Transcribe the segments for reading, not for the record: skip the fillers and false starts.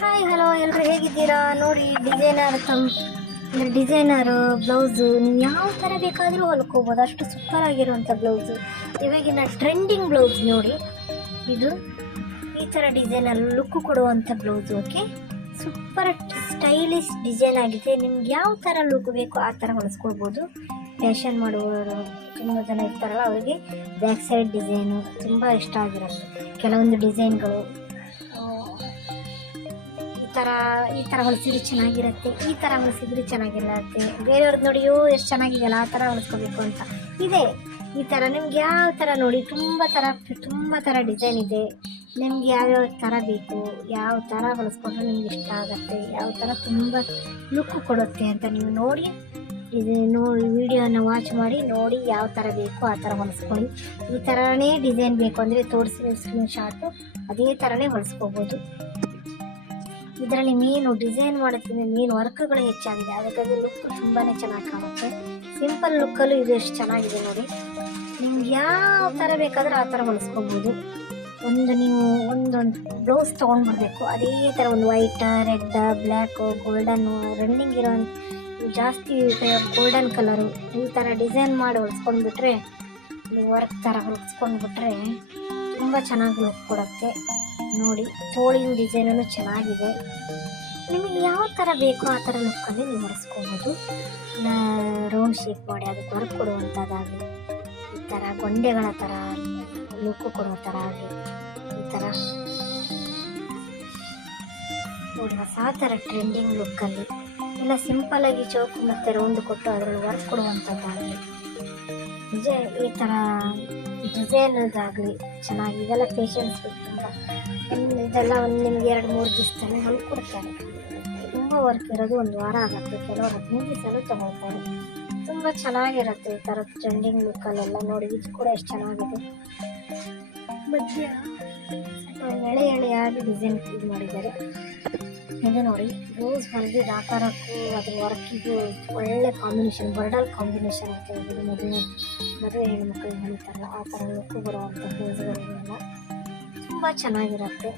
Hi hello ಎಲ್ಲರೂ ಹೇಗಿದ್ದೀರಾ? ನೋಡಿ ಡಿಸೈನರು ಬ್ಲೌಸು ನೀವು ಯಾವ ಥರ ಬೇಕಾದರೂ ಹೊಲ್ಕೋಬೋದು, ಅಷ್ಟು ಸೂಪರ್ ಆಗಿರುವಂಥ ಬ್ಲೌಸು. ಇವಾಗಿನ ಟ್ರೆಂಡಿಂಗ್ ಬ್ಲೌಸ್ ನೋಡಿ, ಇದು ಈ ಥರ ಡಿಸೈನಲ್ಲಿ ಲುಕ್ ಕೊಡುವಂಥ blouse. Okay, super stylish design ಆಗಿದೆ. ನಿಮ್ಗೆ ಯಾವ ಥರ ಲುಕ್ ಬೇಕೋ ಆ ಥರ ಹೊಲಿಸ್ಕೊಳ್ಬೋದು. ಫ್ಯಾಷನ್ ಮಾಡುವವರು ತುಂಬ ಜನ ಇರ್ತಾರಲ್ಲ, ಅವರಿಗೆ ಬ್ಯಾಕ್ ಸೈಡ್ ಡಿಸೈನು ತುಂಬ ಇಷ್ಟ ಆಗಿರುತ್ತೆ. ಕೆಲವೊಂದು ಡಿಸೈನ್ಗಳು ಈ ಥರ ಹೊಲಿಸಿದ್ರೆ ಚೆನ್ನಾಗಿರುತ್ತೆ, ಈ ಥರ ಹೊಲಿಸಿದ್ರೆ ಚೆನ್ನಾಗಿರುತ್ತೆ. ಬೇರೆಯವ್ರದ್ದು ನೋಡಿ ಎಷ್ಟು ಚೆನ್ನಾಗಿದೆಯಲ್ಲ ಆ ಥರ ಹೊಲಿಸ್ಕೋಬೇಕು ಅಂತ ಇದೆ. ಈ ಥರ ನಿಮ್ಗೆ ಯಾವ ಥರ ನೋಡಿ ತುಂಬ ಥರ ಡಿಸೈನ್ ಇದೆ. ನಿಮ್ಗೆ ಯಾವ್ಯಾವ ಥರ ಬೇಕು, ಯಾವ ಥರ ಹೊಲಿಸ್ಕೊಂಡ್ರೆ ನಿಮ್ಗೆ ಇಷ್ಟ ಆಗುತ್ತೆ, ಯಾವ ಥರ ತುಂಬ ಲುಕ್ ಕೊಡುತ್ತೆ ಅಂತ ನೀವು ನೋಡಿ ವಿಡಿಯೋನ ವಾಚ್ ಮಾಡಿ ನೋಡಿ ಯಾವ ಥರ ಬೇಕು ಆ ಥರ ಹೊಲಿಸ್ಕೊಳ್ಳಿ. ಈ ಥರನೇ ಡಿಸೈನ್ ಬೇಕು ಅಂದರೆ ತೋರಿಸಿ ಸ್ಕ್ರೀನ್ ಶಾಟು ಅದೇ ಥರನೇ ಹೊಲಿಸ್ಕೋಬೋದು. ಇದರಲ್ಲಿ ಮೀನು ಡಿಸೈನ್ ಮಾಡೋದ್ರಿಂದ ಮೀನು ವರ್ಕ್ಗಳು ಹೆಚ್ಚಾಗಿದೆ, ಅದಕ್ಕಾಗಿ ಲುಕ್ ತುಂಬಾ ಚೆನ್ನಾಗಿ ಕಾಣುತ್ತೆ. ಸಿಂಪಲ್ ಲುಕ್ಕಲ್ಲೂ ಇದು ಎಷ್ಟು ಚೆನ್ನಾಗಿದೆ ನೋಡಿ. ನಿಮ್ಗೆ ಯಾವ ಥರ ಬೇಕಾದರೂ ಆ ಥರ ಹೊಲಿಸ್ಕೋಬೋದು. ನೀವು ಒಂದೊಂದು ಬ್ಲೌಸ್ ತೊಗೊಂಡ್ಬಿಡ್ಬೇಕು, ಅದೇ ಥರ ಒಂದು ವೈಟ್, ರೆಡ್, ಬ್ಲ್ಯಾಕು, ಗೋಲ್ಡನ್ನು ರನ್ನಿಂಗ್ ಇರೋ ಜಾಸ್ತಿ ಗೋಲ್ಡನ್ ಕಲರು ಈ ಥರ ಡಿಸೈನ್ ಮಾಡಿ ಹೊಲಿಸ್ಕೊಂಡ್ಬಿಟ್ರೆ, ನೀವು ವರ್ಕ್ ಥರ ಹೊಲಿಸ್ಕೊಂಡ್ಬಿಟ್ರೆ ತುಂಬ ಚೆನ್ನಾಗಿ ಲುಕ್ ಕೊಡುತ್ತೆ. ನೋಡಿ ತೋಳಿನ ಡಿಸೈನೂ ಚೆನ್ನಾಗಿದೆ. ನಿಮಗೆ ಯಾವ ಥರ ಬೇಕೋ ಆ ಥರ ಲುಕ್ಕಲ್ಲಿ ನೀವು ಹೊಲಿಸ್ಕೋಬೋದು. ರೌಂಡ್ ಶೇಪ್ ಮಾಡಿ ಅದಕ್ಕೆ ವರ್ಕ್ ಕೊಡುವಂಥದ್ದಾಗಲಿ, ಈ ಥರ ಗೊಂಡೆಗಳ ಥರ ಲುಕ್ ಕೊಡೋ ಥರ ಆಗಲಿ, ಈ ಥರ ನೋಡಿ ಹೊಸ ಥರ ಟ್ರೆಂಡಿಂಗ್ ಲುಕ್ಕಲ್ಲಿ ಇಲ್ಲ ಸಿಂಪಲ್ಲಾಗಿ ಚೌಕು ಮತ್ತು ರೌಂಡ್ ಕೊಟ್ಟು ಅದರಲ್ಲಿ ವರ್ಕ್ ಕೊಡುವಂಥದ್ದಾಗಲಿ, ನಿಜ ಈ ಥರ ಡಿಸೈನದಾಗಲಿ ಚೆನ್ನಾಗಿ. ಇದೆಲ್ಲ ಪೇಷನ್ಸ್ ಬೇಕು ತುಂಬ. ಇದೆಲ್ಲ ನಿಮ್ಗೆ 2-3 ದಿವಸದಲ್ಲಿ ಹೊಲ್ಕೊಡ್ತಾರೆ. ತುಂಬ ವರ್ಕ್ ಇರೋದು 1 ವಾರ ಆಗುತ್ತೆ, ಕೆಲವರು 15 ದಿವಸನೂ ತೊಗೊಳ್ತಾರೆ. ತುಂಬ ಚೆನ್ನಾಗಿರುತ್ತೆ ಈ ಥರ ಟ್ರೆಂಡಿಂಗ್ ಲುಕ್ಕಲ್ಲೆಲ್ಲ. ನೋಡಿ ಇದು ಕೂಡ ಎಷ್ಟು ಚೆನ್ನಾಗಿದೆ. ಮಧ್ಯ ಎಳೆಯಾಗಿ ಡಿಸೈನ್ ಇದು ಮಾಡಿದ್ದಾರೆ. ಇದು ನೋಡಿ ರೋಸ್ ಹೊಲಿದ ಆಕಾರಕ್ಕೂ ಅದ್ರ ವರ್ಕಿಗೂ ಒಳ್ಳೆ ಕಾಂಬಿನೇಷನ್, ಬರ್ಡಲ್ ಕಾಂಬಿನೇಷನ್ ಅಂತ ಹೇಳಿದ್ರು. ಮದುವೆ ಹೆಣ್ಮಕ್ಳಿಗೆ ಹೊಲಿತಾರಲ್ಲ ಆ ಥರ ಲುಕ್ಕು ಬರುವಂಥ ಬ್ಲೌಸ್ಗಳೆಲ್ಲ ತುಂಬ ಚೆನ್ನಾಗಿರುತ್ತೆ.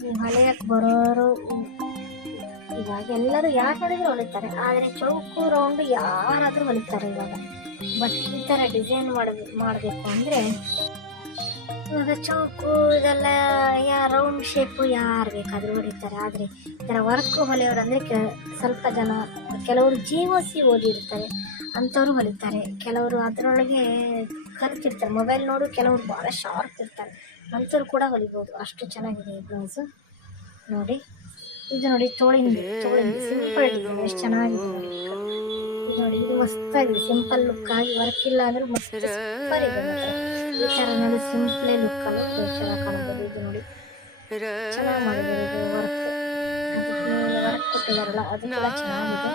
ನೀವು ಹೊಲಿಯಕ್ಕೆ ಬರೋರು ಇವಾಗ ಎಲ್ಲರೂ ಯಾರು ನೋಡಿದ್ರು ಹೊಲಿತಾರೆ, ಆದರೆ ಚೌಕು ರೌಂಡು ಯಾರಾದರೂ ಹೊಲಿತಾರೆ ಇವಾಗ. ಬಟ್ ಈ ಥರ ಡಿಸೈನ್ ಮಾಡಬೇಕು ಅಂದರೆ ಇವಾಗ ಚೌಕು ಇದೆಲ್ಲ ರೌಂಡ್ ಶೇಪು ಯಾರು ಬೇಕಾದರೂ ಹೊಲಿತಾರೆ. ಆದರೆ ಈ ಥರ ವರ್ಕ್ ಹೊಲಿಯೋರು ಅಂದರೆ ಸ್ವಲ್ಪ ಜನ, ಕೆಲವರು GOC ಓದಿರ್ತಾರೆ ಅಂಥವ್ರು ಹೊಲಿತಾರೆ, ಕೆಲವರು ಅದರೊಳಗೆ ಕಲಿತಿರ್ತಾರೆ. ಮೊಬೈಲ್ ನೋಡು ಕೆಲವರು ಭಾಳ ಶಾರ್ಪ್ ಇರ್ತಾರೆ, ಅಂಥವ್ರು ಕೂಡ ಹೊಲಿಬೋದು. ಅಷ್ಟು ಚೆನ್ನಾಗಿದೆ ಈ ಬ್ಲೌಸು. ನೋಡಿ ಇದು ನೋಡಿ ತೋಳಿಂದ ಸಿಂಪಲ್ ಡಿಸೈನ್ ಎಷ್ಟು ಚೆನ್ನಾಗಿದೆ ನೋಡಿ. ಇದು ನೋಡಿ ಇದು ಮಸ್ತಾಗಿದೆ, ಸಿಂಪಲ್ ಲುಕ್ ಆಗಿ ವರ್ಕ್ ಇಲ್ಲ ಅಂದರೂ ಮಸ್ತ್ ಸೂಪರ್ ಇದೆ. ಈ ಥರ ನೋಡಿ ಸಿಂಪ್ಲೇ ಲುಕ್ಕನ್ನು ಚೆನ್ನಾಗಿ ಕಾಣ್ಬೋದು. ಇದು ನೋಡಿ ಚೆನ್ನಾಗಿ ಮಾಡಿದ್ದಾರೆ, ಇದು ವರ್ಕ್ ಕೊಟ್ಟಿದ್ದಾರಲ್ಲ ಅದು ಕೂಡ ಚೆನ್ನಾಗಿದೆ.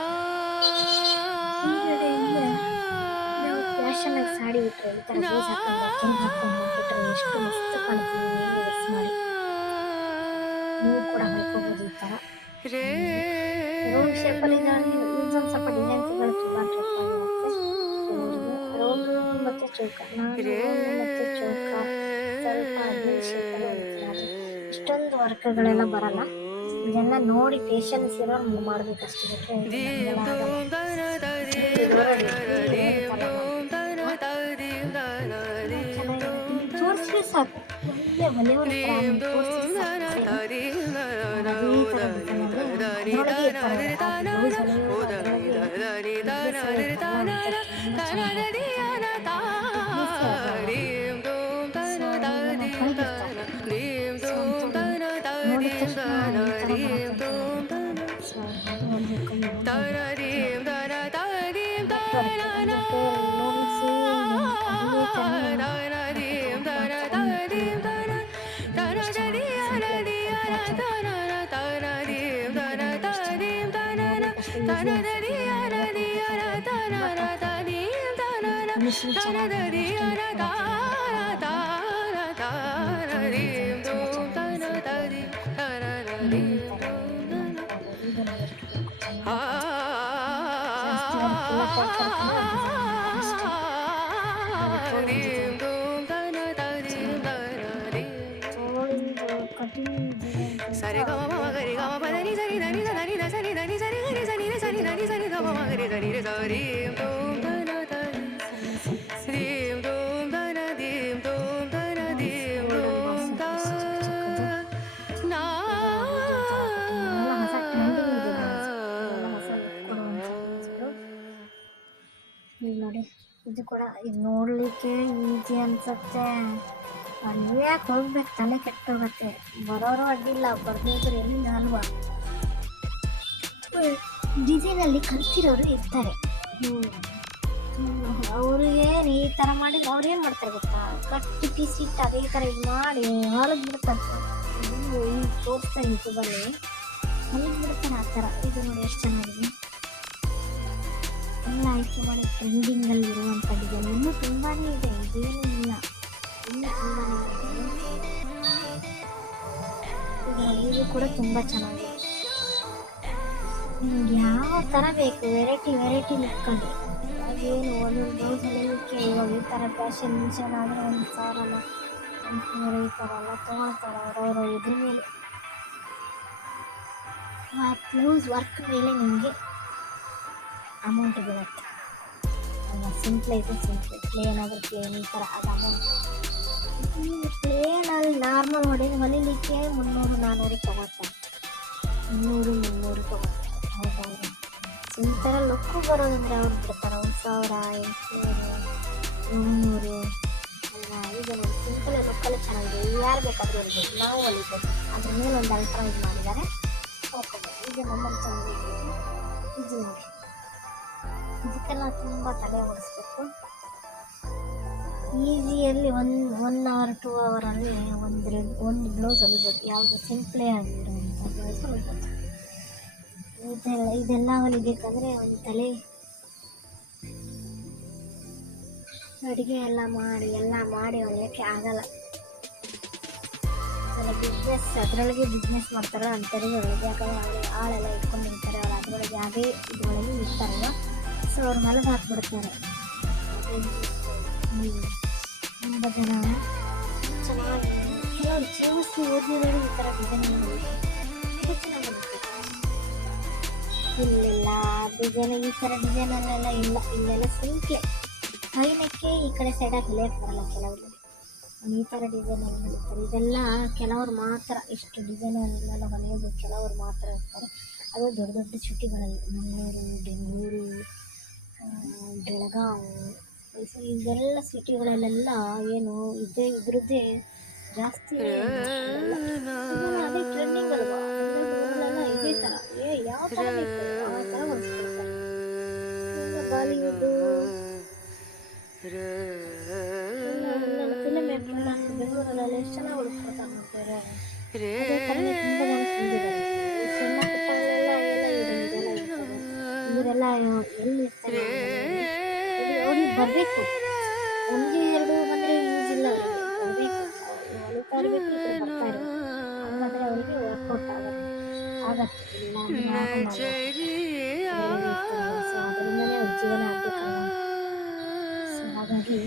ನಾವು ಫ್ಯಾಷನಾಗಿ ಸಾಡಿ ಬಿಟ್ಟರೆ ಈ ಥರ ಬ್ಲೌಸ್ ಹಾಕೊಂಡು ಹೋಗ್ಬಿಟ್ರೆ ಎಷ್ಟು ಮಸ್ತ್ ಕಾಣ್ತೀವಿ. ಡ್ರೆಸ್ ಮಾಡಿ ನೀವು ಕೂಡ ಹೊಲ್ಕೋಬೋದು. ಈ ಥರ ರೌಂಡ್ ಶೇಪಲ್ಲಿ ಇನ್ನೊಂದು ಸ್ವಲ್ಪ ಡಿಸೈನ್ಸ್ಗಳು ತುಂಬ ಟ್ರಪ್ ಆಗಿರುತ್ತೆ. ರೌಂಡು ಮತ್ತು ಚೌಕ, ಮತ್ತು ಚೌಕ ಸ್ವಲ್ಪ ಶೇಪಲ್ಲಿ ಹೊಲಿತಾರೆ. ಇಷ್ಟೊಂದು ವರ್ಕ್ಗಳೆಲ್ಲ ಬರಲ್ಲ, ಇದೆಲ್ಲ ನೋಡಿ ಪೇಷನ್ಸ್ ಇರೋರು ಮಾಡಬೇಕಷ್ಟೇ. ತೋರಿಸಿದ್ರೆ ಸಾಕು, ಒಳ್ಳೆ ಒಲೆಯವರು ಫಿನಿಶಿಂಗ್ ಚೆನ್ನಾಗಿದೆ ಅಷ್ಟೊಂದು ಕೂಡ ಚೆನ್ನಾಗಿದೆ. ಈ ಥರ ನೋಡ್ಬೋದು. ಇದು ನೋಡಿ ಎಷ್ಟು ಬೇಕು ಚೆನ್ನಾಗಿದೆ. ಜಾಸ್ತಿ ವರ್ಕ್ ಎಲ್ಲ ಕೊಡ್ತಾರೆ ಡಿಸೈನ್ ಅಷ್ಟೇ. ತೋಳಿನ ಡಿಸೈನ್ ತೋಳಿಂದು ಕಟಿಂಗ್ ಡಿಸೈನ್ ಸರಿ ಗಮ ಮಮ ಗರಿ ಗಮ ಪದನಿ ಸರಿ ಧನಿ ಧನಿ ಧ ಸರಿ ಧನಿ ಸರಿ ಗರಿ ಸನಿ ರೆ ಸನಿ ಧನಿ ಸರಿ ಗಮ ಮ ಗರಿ ಧನಿ ರೆ ಸರಿ ಓಂ ಧನ ಧನಿ ಸಣ್ಣ ಸಣ್ಣ ದೀಂ ದೋಂ ಧನ ದೀಂ ದೋಂ ಧನ ದೀಂ ದೋಂ ಧ ನಾ ಇದೆಲ್ಲ ಹೊಸ ಟ್ರೆಂಡಿಂಗ್ ಡಿಸೈನ್ಸ್, ಇದೆಲ್ಲ ಹೊಸ ಲುಕ್ ಕೊಡುವಂಥ ಈಗ ನೋಡಿ ಇದು ಕೂಡ ಇದು ನೋಡಲಿಕ್ಕೆ ಈಸಿ ಅನ್ಸುತ್ತೆ. ನೀವು ಯಾಕೆ ಹೋಗ್ಬೇಕು, ತಲೆ ಕೆಟ್ಟೋಗುತ್ತೆ. ಬರೋರು ಅಡ್ಡಿಲ್ಲ, ಬರ್ದಿದ್ರು ಎಲ್ಲಿಂದ ಅಲ್ವಾ. ಡಿಸೈನಲ್ಲಿ ಕಲ್ತಿರೋರು ಇರ್ತಾರೆ. ಅವ್ರಿಗೆ ಈ ಥರ ಮಾಡಿದ್ರೆ ಅವ್ರು ಏನು ಮಾಡ್ತಾರೆ ಗೊತ್ತಾ, ಕಟ್ಟಿ ಪೀಸಿಟ್ಟು ಅದೇ ಥರ ಇದು ಮಾಡಿ ಹೊಲಿದ್ ಬಿಡ್ತಾರೆ. ಈಗ ತೋರಿಸ್ತಾರೆ ಯೂಟ್ಯೂಬಲ್ಲಿ, ಹೊಲಿದ್ ಬಿಡ್ತಾರೆ ಆ ಥರ. ಇದು ನೋಡಿ ಎಷ್ಟು ಚೆನ್ನಾಗಿದೆ. ಎಲ್ಲ ಆಯ್ಕೆ ಮಾಡಿ ಟ್ರೆಂಡಿಂಗಲ್ಲಿ ಇರುವಂಥ ಡಿಸೈನ್ ಇನ್ನೂ ತುಂಬಾ ಇದೆ, ಇದೇನೂ ಇಲ್ಲ, ಇನ್ನೂ ತುಂಬಾ ಇದೆ. ಇದು ಕೂಡ ತುಂಬ ಚೆನ್ನಾಗಿದೆ. ನಿಮ್ಗೆ ಯಾವ ಥರ ಬೇಕು ವೆರೈಟಿ ಲುಕ್ಕಲ್ಲಿ ಅದೇನು ಒಂದೊಂದು ಬ್ಲೌಸ್ ಹೊಲಿಲಿಕ್ಕೆ ಇವಾಗ ಈ ಥರ ಫ್ಯಾಷನ್ ಆದರೆ 1,000 800 ಈ ಥರ ಎಲ್ಲ ತೊಗೊಳ್ತಾರೆ ಅವರವರ ಇದ್ರ ಮೇಲೆ. ಆ ಬ್ಲೌಸ್ ವರ್ಕ್ ಮೇಲೆ ನಿಮಗೆ ಅಮೌಂಟ್ ಬೀಳುತ್ತೆ. ಸಿಂಪ್ಲ್ ಐತೆ ಸಿಂಪ್ಲ್, ಪ್ಲೇನ್ ಆದರೆ ಪ್ಲೇನ್ ಈ ಥರ ಅದು ಅಮೌಂಟ್. ಪ್ಲೇನಲ್ಲಿ ನಾರ್ಮಲ್ ಹೊಲಿಲಿಕ್ಕೆ 300-400 ತೊಗೊಳ್ತಾರೆ, 200-300 ತೊಗೊಳ್ತಾರೆ. ಹೌದೌದು. ಸಿಂಪಲ್ ಲುಕ್ಕು ಬರೋದಂದರೆ ಅವ್ರು ಬಿಡ್ತಾರೆ 1,000-800-900 ಅಲ್ವಾ. ಈಗ ನೋಡಿ ಸಿಂಪಲ್ ಲುಕ್ಕಲ್ಲಿ ಚೆನ್ನಾಗಿದೆ, ಯಾರು ಬೇಕಾದರೂ ಹೊಲಿಬೋದು, ನಾವು ಹೊಲಿಬೋದು. ಅದ್ರ ಮೇಲೆ ಒಂದು ಅಲ್ಟ್ರಾ ಇದು ಮಾಡಿದ್ದಾರೆ, ಹೋಗ್ಬೋದು. ಈಗ ನಮ್ಮಲ್ಲಿ ಚೆನ್ನಾಗಿದೆ. ಇದು ನೋಡಿ, ಇದಕ್ಕೆಲ್ಲ ತುಂಬ ತಲೆ ಓಡಿಸ್ಬೇಕು. ಈಸಿಯಲ್ಲಿ 1 ಅವರ್ 2 ಅವರಲ್ಲಿ ಒಂದು ಬ್ಲೌಸ್ ಹೊಲಿಬೋದು. ಯಾವುದು ಸಿಂಪ್ಲೇ ಆಗಿರೋಂಥ ಬ್ಲೌಸ್ ಹೊಲಿಬೋದು. ಇದೆಲ್ಲ ಹೊಲಿಬೇಕಂದ್ರೆ ಒಂದು ತಲೆ ಅಡುಗೆ ಎಲ್ಲ ಮಾಡಿ ಹೊಲಿಯೋಕ್ಕೆ ಆಗಲ್ಲ. ಬಿಸ್ನೆಸ್ ಅದರೊಳಗೆ ಬಿಸ್ನೆಸ್ ಮಾಡ್ತಾರಲ್ಲ ಅಂಥವ್ರಿಗೆ ಒಳಗೆ, ಯಾಕಂದರೆ ಆಳೆಲ್ಲ ಇಟ್ಕೊಂಡಿರ್ತಾರೆ, ಅವ್ರು ಅದರೊಳಗೆ ಅದೇ ಇದರೊಳಗೆ ಇರ್ತಾರಲ್ಲ, ಸೊ ಅವ್ರು ಹೊಲಗೆ ಹಾಕ್ಬಿಡ್ತಾರೆ. ತುಂಬ ಜನ ಚೆನ್ನಾಗಿ ಕೆಲವರು ಜಾಸ್ತಿ ಓದಿರೋರು ಈ ಥರ ಡಿಸೈನ್ ತುಂಬ ಚೆನ್ನಾಗಿರುತ್ತೆ. ಇಲ್ಲೆಲ್ಲ ಡಿಸೈನ್ ಈ ಥರ ಡಿಸೈನಲ್ಲೆಲ್ಲ ಇಲ್ಲ, ಇಲ್ಲೆಲ್ಲ ಸಿಂಪ್ಲೆ ಕೈನಕ್ಕೆ ಈ ಕಡೆ ಸೈಡಾಗಿ ಹೊಲಿಯಕ್ಕೆ ಬರಲ್ಲ ಕೆಲವರು. ಈ ಥರ ಡಿಸೈನಲ್ಲಿ ಹೊಲಿತಾರೆ. ಇದೆಲ್ಲ ಕೆಲವರು ಮಾತ್ರ, ಇಷ್ಟು ಡಿಸೈನಲ್ಲೆಲ್ಲ ಹೊಲಿಯೋದು ಕೆಲವರು ಮಾತ್ರ ಇರ್ತಾರೆ. ಅದು ದೊಡ್ಡ ದೊಡ್ಡ ಸಿಟಿಗಳಲ್ಲಿ ಮಂಗಳೂರು, ಬೆಂಗಳೂರು, ಬೆಳಗಾವಿ, ಇದೆಲ್ಲ ಸಿಟಿಗಳಲ್ಲೆಲ್ಲ ಏನು ಇದ್ರದ್ದೇ ಜಾಸ್ತಿ ಅದೇ ಟ್ರೆಂಡಿಂಗ್ ಅಲ್ವಾ. ಇದೇ ಥರ ಯಾವ ಥರ ಬೇಕು ಆ ಥರ ಹೊಲಿಸ್ಕೊಡ್ತಾರೆ. ಬಾಲಿವುಡ್ಡು ಫಿಲಮ್ ಬೆಂಗಳೂರಲ್ಲೆಲ್ಲ ಎಷ್ಟು ಚೆನ್ನಾಗಿ ಹೊಲಿಸ್ಕೊಡ್ತಾರೆ ನೋಡ್ತಾರೆ. ಅದೇ ಥರನೇ ತುಂಬ ಜನ ತುಂಬಿದ್ದಾರೆ. ಸಣ್ಣ ಪುಟ್ಟಲ್ಲೆಲ್ಲ ಇವರೆಲ್ಲ ಎಲ್ಲಿ ಇರ್ತಾರೆ, ಅವ್ರಿಗೆ ಬರಬೇಕು. 1-2 ಬಂದರೆ ಯೂಸ್ ಇಲ್ಲ, ಅವರಿಗೆ ಬರಬೇಕು, ಹೊಲಿತಾ ಇರಬೇಕು, ಈ ಕಡೆ ಬರ್ತಾ ಇರಬೇಕು. ಹಾಗಾದರೆ ಅವರಿಗೆ ವರ್ಕೌಟ್ ಆಗತ್ತೆ. ಇಲ್ಲ ಅಂದರೆ ಆಗಲ್ಲ. ಸೊ ಅದರಿಂದಲೇ ಅವ್ರ ಜೀವನ ಆಗಬೇಕಲ್ಲ. ಸೊ ಹಾಗಾಗಿ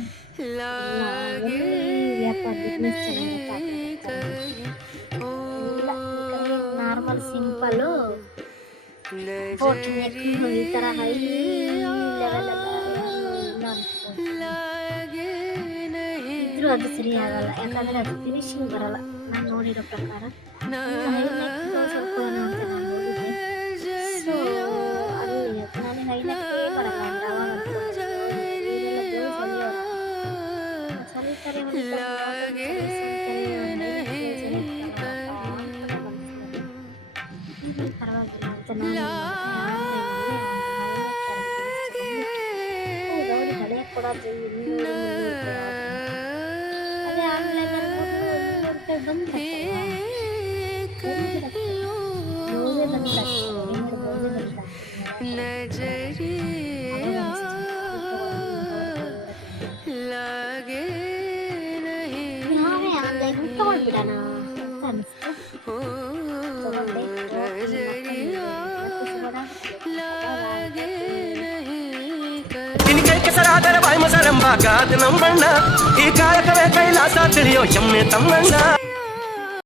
ವ್ಯಾಪಾರ ಬಿಸ್ನೆಸ್ ಚೆನ್ನಾಗಿರುತ್ತೆ. ಇಲ್ಲ ನಾರ್ಮಲ್ ಸಿಂಪಲ್ಲು ಬೋಟ್ ನೆಕ್ ಈ ಥರ ಹೈ ಲೆವೆಲ್ ಇಲ್ಲ ಇದ್ರೂ ಅದು ಸರಿ ಆಗಲ್ಲ, ಯಾಕಂದರೆ ಅದು ಫಿನಿಶಿಂಗ್ ಬರಲ್ಲ. ನಾನು ನೋಡಿರೋ ಪ್ರಕಾರ ಹೈ ನೆಕ್ ಸ್ವಲ್ಪ ಅಂತ ನಾನು ನೋಡಿದ್ದೆ. ಸೊ ಅದು ನನಗೆ ಹೈ ನೆಕ್ಕೇ ಬರಲ್ಲ ಅಂದರೆ ಅವಾಗ ಸಲಿತಾರೆ ಪರವಾಗಿಲ್ಲ ಅಂತ ನಾನು ಹೊಲಿಯಕ್ಕೆ ಕೊಡೋದು 200-300 ಅದೇ ಆನ್ಲೈನಲ್ಲಿ 300 ರೂಪಾಯಿ ಬಂದ್ಬಿಡುತ್ತೆ. ಬ್ಲೌಸೇ ಬಂದ್ಬಿಡುತ್ತೆ. ತಗೊಂಡ್ಬಿಡೋಣ ಅಂತ ಅನಿಸ್ತು. ತಗೊಂಡೆ. ಮತ್ತೆ ಸಿಗೋಣ. ನಿನಗೆ ಕೆಸರಾದರೆ ಬಾಯಿ ಮೊಸರೆಂಬ ಗಾದೆ ನಮ್ಮಣ್ಣ ಈ ಕಾಯಕವೇ ಕೈಲಾಸ ತಿಳಿಯೋ ಹೆಮ್ಮೆ ತಮ್ಮಣ್ಣ.